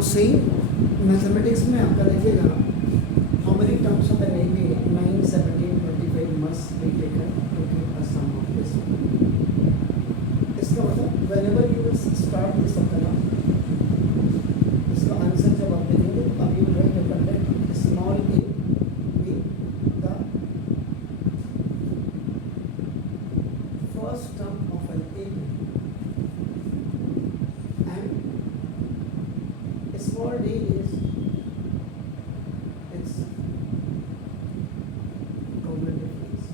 Now see mathematics में आपका देखिएगा how many terms of an A P 9 17 25 must be taken to give a sum of this. इसका मतलब whenever you will start this अपना इसका answer जब आप देखेंगे अब you write a let small a be the first term of an A P and small d is its common difference।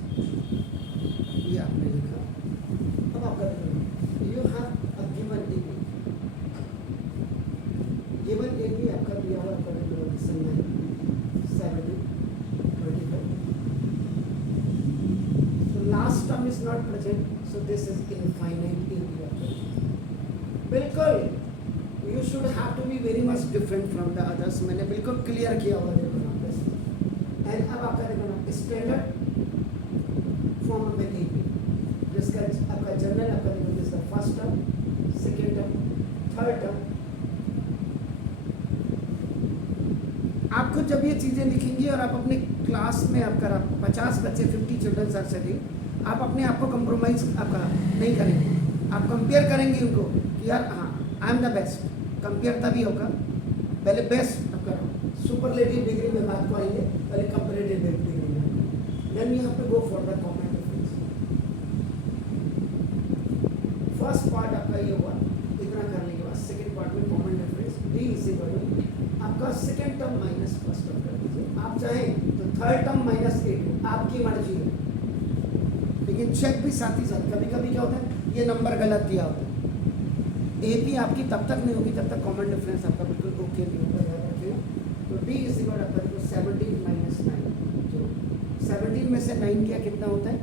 ये आपने लिखा। अब आप कर देंगे you have a given A P, given A P आपका दिया हुआ कर देंगे किसमें 70 25। so last term is not present, so this is infinite A P. बिल्कुल you should have to be very much different from the others। मैंने बिल्कुल clear किया हुआ देखो ना बस। एंड अब आपका देखो ना स्टैंडर्ड फॉर्म में ए जिसका आपका जनरल आपका देखो जिसका first term second term third term. आपको जब ये चीज़ें लिखेंगी और आप अपने क्लास में आप करा 50 बच्चे 50 चिल्ड्रन आर सेटिंग, आप अपने आप को कंप्रोमाइज आपका नहीं करेंगे, आप कंपेयर करेंगे उनको कि यार हाँ I am the best. Compare तभी होगा, पहले बेस्ट अब करो, सुपरलेटिव डिग्री में बात को आएंगे, पहले कंपैरेटिव डिग्री में, then you have to go for the common difference. First part आपका ये हुआ, इतना करने के बाद सेकंड पार्ट में common difference D is equal to आपका second term minus first term कर दीजिए। आप चाहें तो third term minus A two, आपकी मर्जी है, लेकिन चेक भी साथ ही साथ। कभी कभी क्या होता है ये नंबर गलत दिया होता है, ए पी आपकी तब तक नहीं होगी जब तक कॉमन डिफरेंस आपका बिल्कुल ओके नहीं होगा, याद रखिएगा। तो D is equal to 17 minus 9, जो 17 में से 9 क्या कितना होता है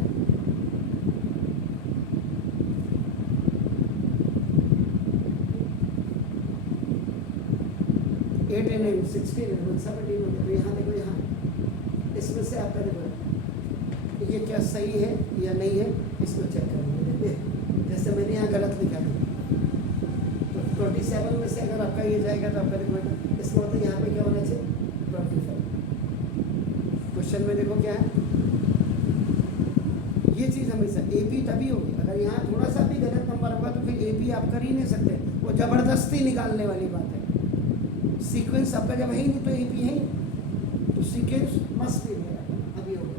8 and 9 16 and 17 हो गया। तो यहाँ देखो, यहाँ इसमें से आपका देखो ये क्या सही है या नहीं है, इसको चेक करेंगे। जैसे मैंने यहाँ गलत लिखा था, 27 में से अगर आपका ये जाएगा तो आपका देखो इसका मतलब यहाँ पे क्या होना चाहिए 25। क्वेश्चन में देखो क्या है, ये चीज़ हमेशा ए पी तभी होगी अगर यहाँ थोड़ा सा भी गलत नंबर होगा तो फिर ए पी आप कर ही नहीं सकते, वो ज़बरदस्ती निकालने वाली बात है। सीक्वेंस आपका जब है ही नहीं तो ए पी है ही, तो सीक्वेंस मस्ट भी अभी होगा।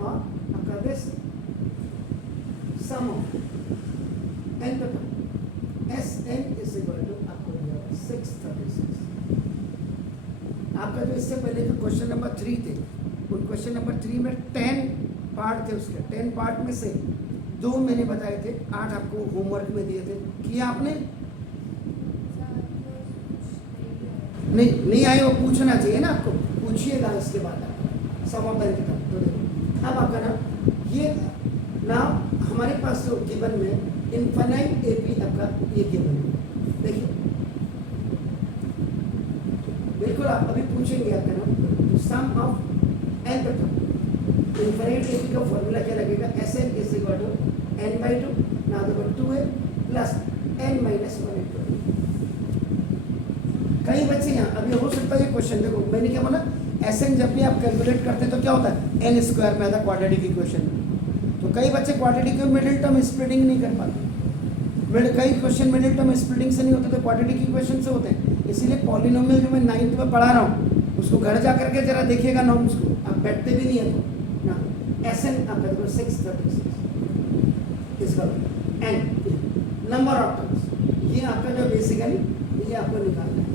और आपका दिस सम ऑफ एन का S n is equal to आपको 636। आपका जो इससे पहले जो क्वेश्चन नंबर 3 थे, उन क्वेश्चन नंबर 3 में 10 पार्ट थे, उसके 10 पार्ट में से 2 मैंने बताए थे, 8 आपको होमवर्क में दिए थे। किया आपने? नहीं आए, वो पूछना चाहिए ना आपको, पूछिएगा इसके बाद आप सम ऑफ एन का। तो देखो अब आपका ना ये ना हमारे पास जो गिवन में इनफाइनाइट ए पी आपका ये गिवन है, देखिए बिल्कुल आप अभी पूछेंगे आपका ना सम ऑफ एन का इनफाइनाइट ए पी का फॉर्मूला क्या लगेगा, S n is equal to n by 2 ना देखो 2 प्लस एन माइनस 1। कई बच्चे यहाँ अभी हो सकता है ये क्वेश्चन देखो मैंने क्या बोला, एस एन जब भी आप कैलकुलेट करते हैं तो क्या होता है एन स्क्वायर में आता है क्वाड्रेटिक इक्वेशन। तो कई बच्चे क्वाड्रेटिक मिडिल टर्म स्प्लिटिंग नहीं कर पाते, कई क्वेश्चन मिडिल टर्म स्प्लिटिंग से नहीं होते तो क्वाड्रेटिक इक्वेशन से होते हैं। इसीलिए पॉलिनोमियल जो मैं 9th में पढ़ा रहा हूँ उसको घर जा करके जरा देखिएगा नॉर्म्स को, आप बैठते भी नहीं है तो ना। एस एन आपका देखो 636 इसका एन नंबर ऑफ टर्म्स, ये आपका जो बेसिकली ये आपको निकालना है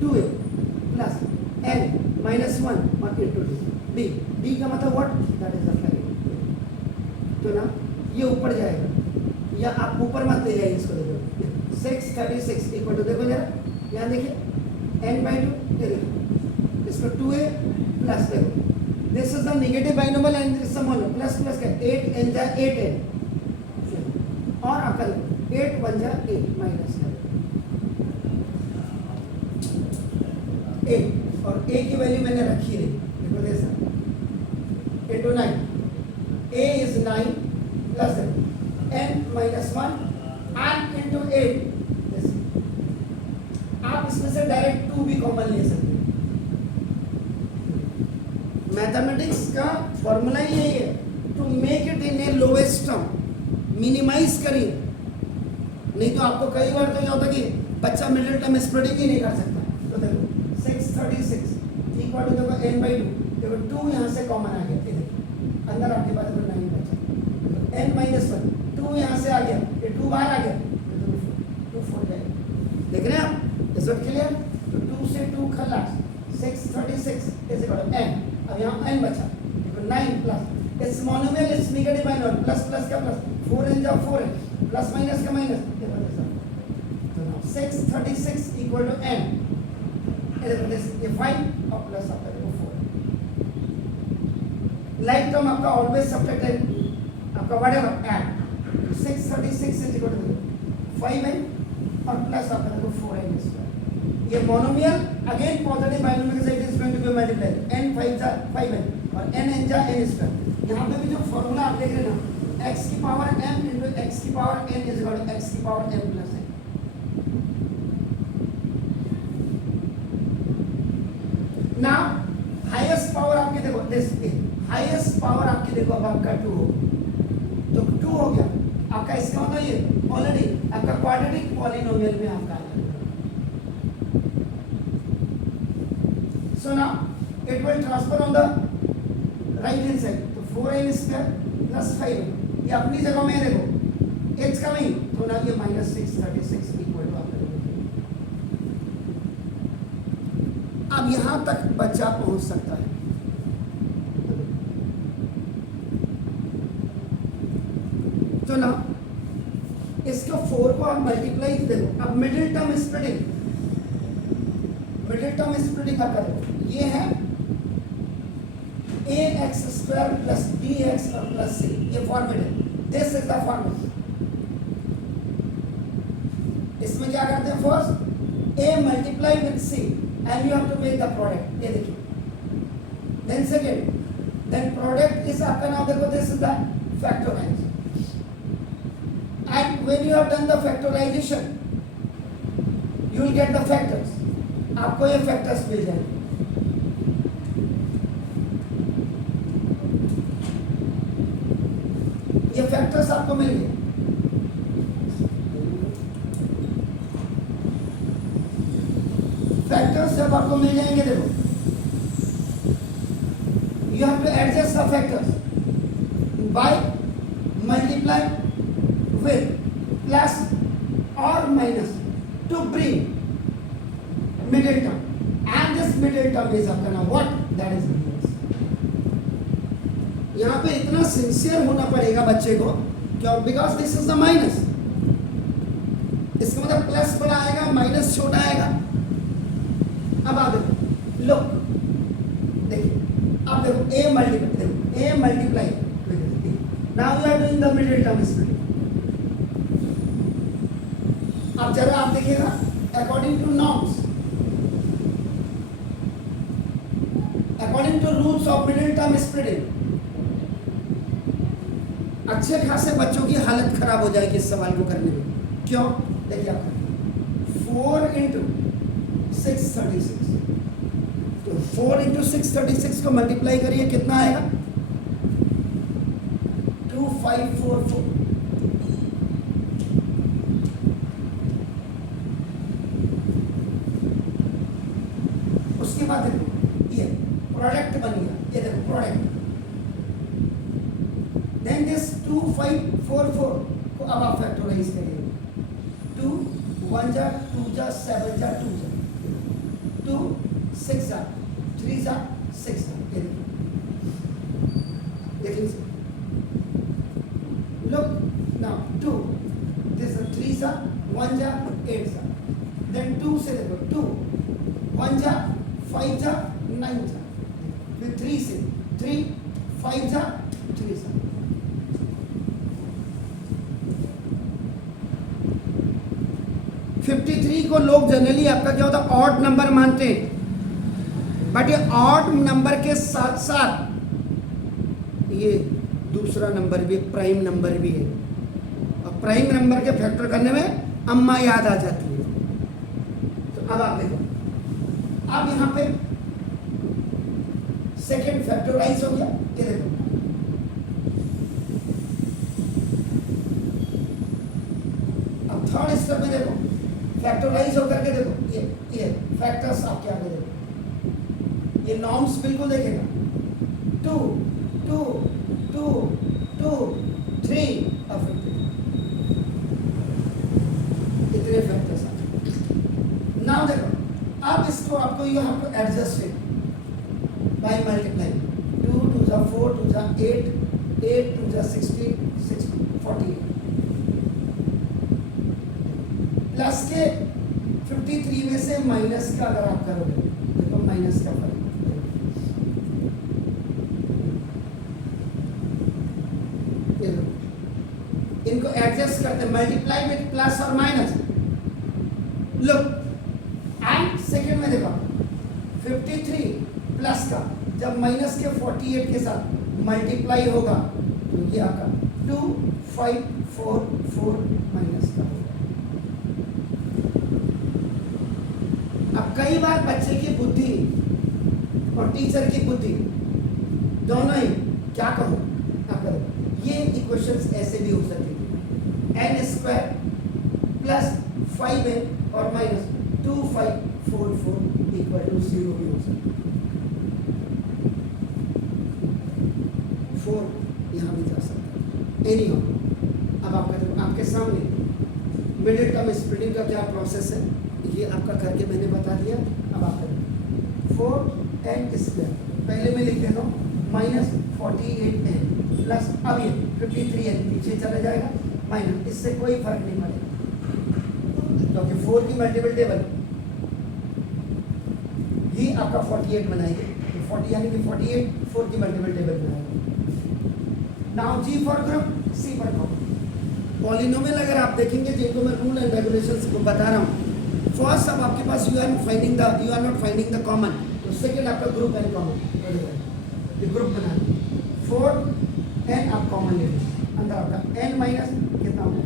2a प्लस एन माइनस 1 और इंटू डी। डी का मतलब what, that is the factor. तो ना ये ऊपर जाएगा या आप ऊपर मत ले जाइए, इसको देखो 636 इक्वल टू देखो जरा यहाँ देखिए n बाई 2, देखो इसको 2a प्लस देखो this is the negative binomial and this sum on plus plus का 8 n जा 8n और आपका 8 1 जा 8 माइनस 8 और a की वैल्यू मैंने रखी है देखो जैसा into 9, a is 9 plus n minus 1 and into 8, इसमें से डायरेक्ट 2 भी कॉमन ले सकते हैं। मैथमेटिक्स का फॉर्मूला ही यही है, to make it in a lowest term, minimise करिए। नहीं तो आपको कई बार तो क्या होता कि बच्चा मिडिल टर्म स्प्रेडिंग ही नहीं कर सकता। तो देखो 636 इक्वल टू देखो n/2, देखो 2 यहाँ से कॉमन आ गया, ये देखो अंदर आपके पास 9 बचा, n-1 2 यहाँ से आ गया, ये 2 बाहर आ गया, 2 4 जाएगा। देख रहे हैं आप, इस वक्त क्लियर। तो 2 से 2 खलास, 636 इज इक्वल टू n, अब यहाँ n बचा, देखो 9 प्लस इस मोनोमियल इस नेगेटिव माइनस प्लस प्लस का प्लस, 4n जा 4n प्लस माइनस का माइनस, देखो 636 इक्वल टू n, ये 5 और प्लस आपका देखो 4, लाइक टर्म आपका ऑलवेज सब्ट्रैक्ट आपका whatever add, 636 is equal to 5n और प्लस आपका देखो 4n स्क्वायर। ये मोनोमियल अगेन पॉजिटिव बाइनोमियल के साथ is going to be multiplied, n 5 जा 5n और n जा n स्क्वायर। यहाँ पे भी जो फॉर्मूला आप देख रहे हैं ना, x की पावर m into x की power n is equal to x की power m plus n। Now highest power आपके देखो दिस हाईएस्ट पावर आपकी देखो अब आपका 2 हो, तो 2 हो गया आपका, इसका मतलब ये ऑलरेडी आपका क्वाड्रेटिक पॉलिनोमियल में आपका आ गया। So now it will transfer on the right hand side, तो 4n स्क्वायर प्लस 5n, ये अपनी जगह में देखो इट्स कमिंग, तो ना ये -636 इक्वल टू आपका। अब यहां तक बच्चा पहुंच सकता है। तो ना इसको 4 को आप मल्टीप्लाई देखो, अब middle term splitting, middle term splitting आप करो, ये है ax स्क्वायर प्लस bx और प्लस c, ये फॉर्मेट है, दिस इज द फॉर्मेट। इसमें क्या करते हैं, first a multiply with c and you have to make the product, ये देखिए। then second then product is आपका नाम देखो, this is the factorize, and when you have done the factorization you will get the factors, आपको ये factors मिल जाएंगे। ये factors आपको मिल गए, फैक्टर्स जब आपको मिल जाएंगे देखो, you have to adjust the factors by multiply with plus और minus to bring middle term, and this middle term is आपका नाम व्हाट, दैट इज माइनस। यहाँ पे इतना सिंसियर होना पड़ेगा बच्चे को, क्यों, because this is the minus, इसका मतलब प्लस बड़ा आएगा माइनस छोटा आएगा। अब आप देखो, लो देखिए, अब देखो a मल्टीप्लाई, देखो a multiply, now you are doing the middle term splitting. अब जरा आप देखिएगा, according to norms, according to rules of middle term splitting, अच्छे खासे बच्चों की हालत खराब हो जाएगी इस सवाल को करने में। क्यों, देखिए आप 4 into 636, तो 4 into 636 को मल्टीप्लाई करिए, कितना आएगा, 2544। उसके बाद देखो ये प्रोडक्ट बन गया, ये देखो प्रोडक्ट, देन दिस 2544 को अब आप फैक्टराइज करिए, 2 1 जा 2 जा 7 जा 2 जा 2 6 जा 3 जा 6 जा, देखिए look now 2 this is 3 जा 1 जा 8 जा, then 2 से देखो 2 1 जा 5 जा 9 जा, फिर 3 से 3 5 जा 3 जा। को लोग जनरली आपका क्या होता है ऑड नंबर मानते हैं, बट ये ऑड नंबर के साथ साथ ये दूसरा नंबर भी प्राइम नंबर भी है, और प्राइम नंबर के फैक्टर करने में अम्मा याद आ जाती है। तो अब आप देखो, अब यहाँ पे सेकेंड फैक्टराइज हो गया, ये देखो अब थर्ड स्टेप में देखो फैक्टराइज होकर के देखो, ये फैक्टर्स आपके आगे देखो, ये नॉर्म्स बिल्कुल देखेगा 2 2 2 2 3 और 50, इतने फैक्टर्स आते। नाउ देखो, अब इसको आपको you have to adjust it by multiply, 2 2 जा 4 2 जा 8 8 2 जा 16 6 48 प्लस के 53 में से माइनस का अगर आप करोगे, देखो माइनस का फर्क, इनको एडजस्ट करते हैं, मल्टीप्लाई विथ प्लस और माइनस। लुक एंड सेकेंड में देखो 53 प्लस का जब माइनस के 48 के साथ मल्टीप्लाई होगा तो ये आपका 2 5 4 4 माइनस का होगा। अब कई बार बच्चे की बुद्धि और टीचर की बुद्धि दोनों ही क्या कहूँ आप करो, ये इक्वेशंस ऐसे भी हो सकती है, n स्क्वायर प्लस 5n और माइनस 2 5 4 4 इक्वल टू 0 भी हो सकती है, 4 यहाँ भी जा सकता है। एनीहाउ, अब आपके सामने मिडिल टर्म स्प्लिटिंग का क्या प्रोसेस है ये आपका करके मैंने बता दिया। अब आप करें 4n स्क्वायर, पहले मैं लिख देता हूँ माइनस 48n प्लस, अब ये 53n पीछे चला जाएगा माइनस, इससे कोई फर्क नहीं पड़ेगा क्योंकि 4 की मल्टीपल टेबल ही आपका 48 बनाएगी, तो 40 यानी कि 48 4 की मल्टीपल टेबल बनाएगा। Now G for group, C for common. Polynomial अगर आप देखेंगे जिनको मैं रूल एंड रेगुलेशंस को बता रहा हूँ, फर्स्ट अब आपके पास you are not finding the common, तो सेकंड आपका ग्रुप एंड कॉमन, ये ग्रुप बना 4 n आप कॉमन ले लीजिए, अंदर आपका n माइनस कितना होगा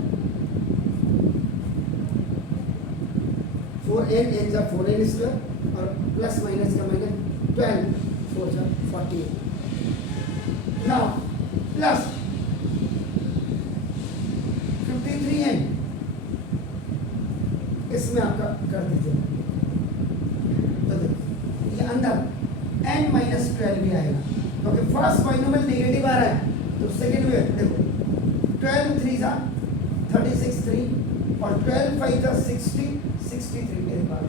4n, n जा 4n स्क्वायर और प्लस माइनस का माइनस 12 4 जा 48। नाउ प्लस 53n इसमें आपका कर दीजिए, तो ये अंदर n माइनस 12 भी आएगा क्योंकि फर्स्ट पॉलिनोमियल नेगेटिव आ रहा है, तो सेकंड में देखो 12 3 जा 36 3 और 12 5 जा 60 63 के बाद,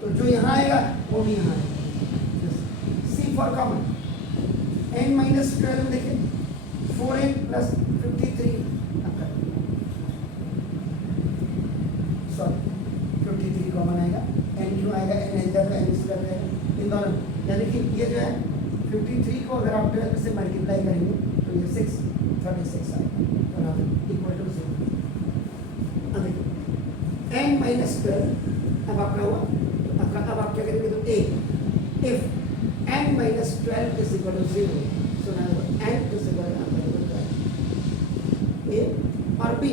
तो जो यहाँ आएगा वो भी यहाँ आएगा। C for common, n minus 12 देखिए 4n प्लस 53 सॉरी 53 कॉमन आएगा, n क्यों आएगा, n इधर n स्क्वायर रहेगा इन दोनों, यानी कि ये जो है 53 को अगर आप 12 से मल्टीप्लाई करेंगे तो ये 636 आएगा, बराबर इक्वल टू 0। अब देखिए n माइनस 12 अब आपका हुआ, तो आपका अब आप क्या करेंगे, तो a if n minus 12 is equal to 0, so now n is equal to a और b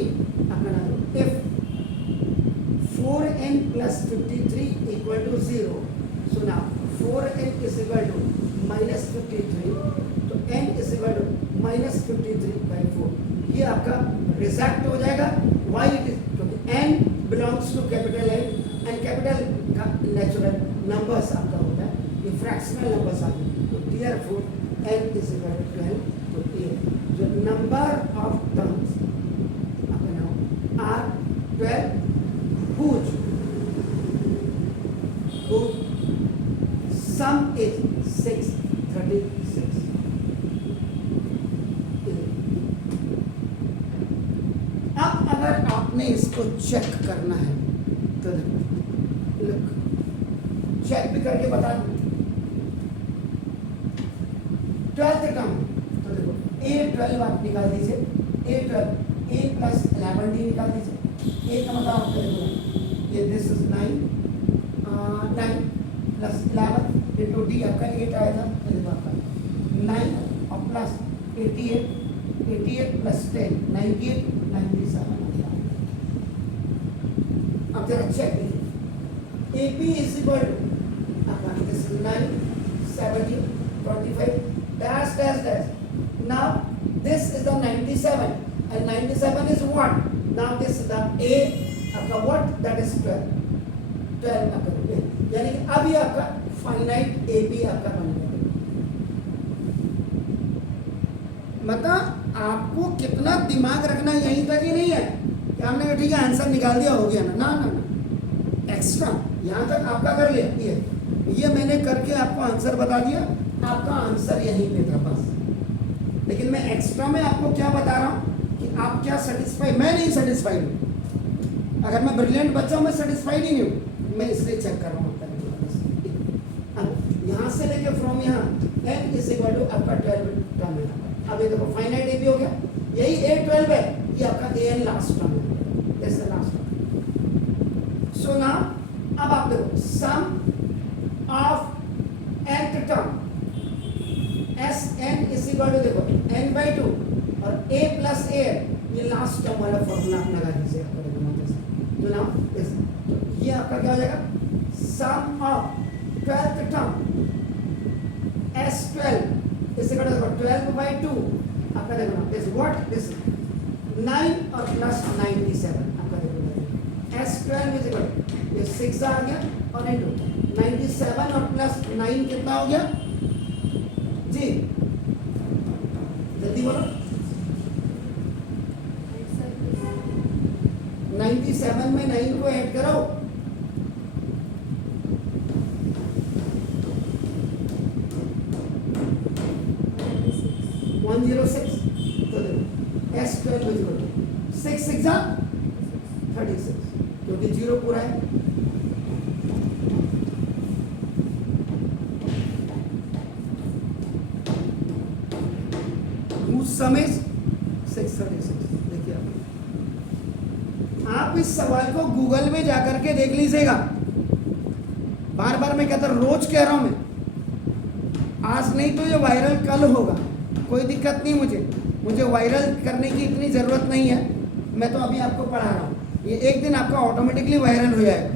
आपका नाम if 4n plus 53 equal to 0, so now 4n is equal to minus 53, तो n is equal to minus 53 by 4, ये आपका result हो जाएगा। why it is, क्योंकि n belongs to capital N and capital का नेचुरल नंबर्स आपका होता है, ये फ्रैक्शनल नंबर्स आते हैं, तो therefore n is equal to 12, तो ये जो नंबर ऑफ टर्म्स आपका नाम are 12 whose sum is 636। अब अगर आपने इसको चेक करना है तो लुक चेक भी करके बता दूं, 12th टर्म, तो देखो a12 आप निकाल दीजिए, a12 a प्लस 11d निकाल दीजिए, a का मतलब आपको देखो ये this is 9 plus 11 into D आपका 8 आया था, देखो आपका 9 और प्लस 88 प्लस 10 98 97। अब जरा चेक कीजिए, AP is equal to this is 9, 70, 25 dash dash dash. Now this is the 97 and 97 is what? Now this is the A आपका what? That is 12 आपका यानी कि अब ये आपका फाइनाइट AP आपका बन गया। मतलब आपको कितना दिमाग रखना यहीं तक ही नहीं है कि आपने कहा ठीक है आंसर निकाल दिया हो गया ना ना ना, ना। एक्स्ट्रा यहाँ तक आपका कर लिया ये मैंने करके आपको आंसर बता दिया, आपका आंसर यहीं पे था बस। लेकिन मैं एक्स्ट्रा में आपको क्या बता रहा हूँ कि आप क्या सेटिस्फाई, मैं नहीं सेटिस्फाइड हूँ। अगर मैं ब्रिलियंट बच्चा हूँ मैं सेटिस्फाइड ही नहीं हूँ, मैं इसलिए चेक कर रहा हूँ। यहाँ से लेके फ्रॉम यहाँ n इज इक्वल टू आपका 12 टर्म है। अब ये देखो फाइनाइट ए भी हो गया, यही A12 है, ये आपका an लास्ट टर्म है, this is the last term. So now अब आप देखो sum of nth term Sn is equal to देखो n/2 और a प्लस a ये लास्ट टर्म वाला फॉर्मूला आप लगा दीजिए। तो नाउ ये आपका क्या हो जाएगा sum of 12th term S12 is equal to 12/2 आपका देखो ना दिस व्हाट दिस 9 और प्लस 97 आपका देखो S12 इज इक्वल ये 6 आ गया और इनटू 97 और प्लस 9 कितना हो गया जी जल्दी बोलो 97 में 9 को ऐड करो 106 तो देखो S12 इज इक्वल टू 6 6 36 क्योंकि 0 पूरा है। सम इज 636। देखिए आप इस सवाल को गूगल में जाकर के देख लीजिएगा। बार बार मैं कहता रोज कह रहा हूं मैं, आज नहीं तो ये वायरल कल होगा, कोई दिक्कत नहीं मुझे वायरल करने की इतनी ज़रूरत नहीं है। मैं तो अभी आपको पढ़ा रहा हूँ, ये एक दिन आपका ऑटोमेटिकली वायरल हो जाएगा।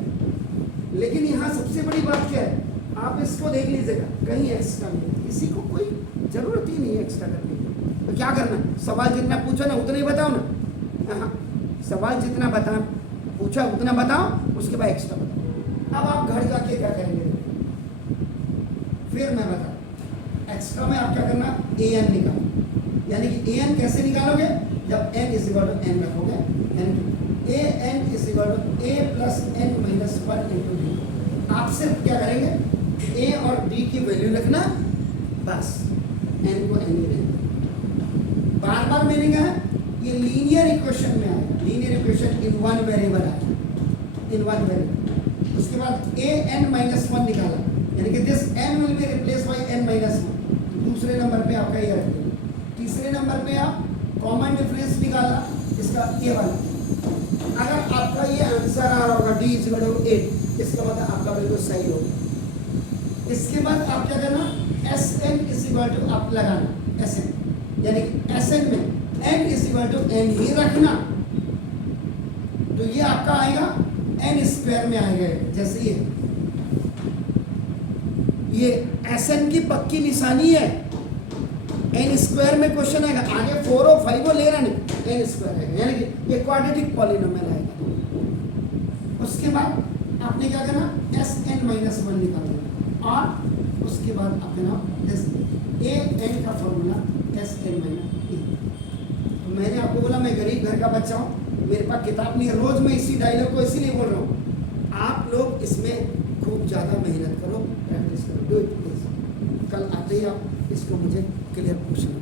लेकिन यहाँ सबसे बड़ी बात क्या है, आप इसको देख लीजिएगा, कहीं एक्स्ट्रा नहीं, किसी को कोई ज़रूरत ही नहीं है एक्स्ट्रा करने की। तो क्या करना, सवाल जितना पूछा ना उतना ही बताओ ना। हाँ, सवाल जितना पूछा उतना बताओ, उसके बाद एक्स्ट्रा बताओ। अब आप घर जाके क्या करेंगे फिर मैं बता। एक्स्ट्रा में आप क्या करना, an निकालो, यानी कि an कैसे निकालोगे, जब n is equal to n रखोगे, an is equal to a plus n minus 1 into d। आप सिर्फ क्या करेंगे, a और d की वैल्यू रखना, बस n को n ही रहना। बार बार मीनिंग है ये लीनियर इक्वेशन में आएगा, linear equation in one variable आएगा, इन वन वेरिएबल। उसके बाद an माइनस 1 निकाला, यानी कि this n will be replace by n minus 1। दूसरे नंबर पे आपका ये रखेंगे। तीसरे नंबर पे आप कॉमन डिफरेंस निकाला, इसका ये वाला। अगर आपका ये आंसर आ रहा होगा d इज इक्वल टू 8, इसका मतलब आपका बिल्कुल सही होगा। इसके बाद आप क्या करना, Sn इज इक्वल टू आप लगाना Sn, यानी कि Sn में n is equal to n ही रखना, तो ये आपका आएगा n स्क्वायर में आएगा। जैसे ये Sn की पक्की निशानी है, n स्क्वायर में क्वेश्चन आएगा, आगे 4 और 5 वो ले रहा नहीं, n स्क्वायर आएगा, यानी कि ये क्वाड्रेटिक पॉलिनोमियल आएगा। उसके बाद आपने क्या करना, Sn माइनस 1 निकालना, और उसके बाद आपके नाम an का फॉर्मूला Sn माइनस 1। तो मैंने आपको बोला मैं गरीब घर का बच्चा हूँ, मेरे पास किताब नहीं है, रोज मैं इसी डायलॉग को इसीलिए बोल रहा हूँ। आप लोग इसमें खूब ज़्यादा मेहनत करो, प्रैक्टिस करो, डू इट प्लीज। कल आते ही आप इसको मुझे क्लियर पूछना।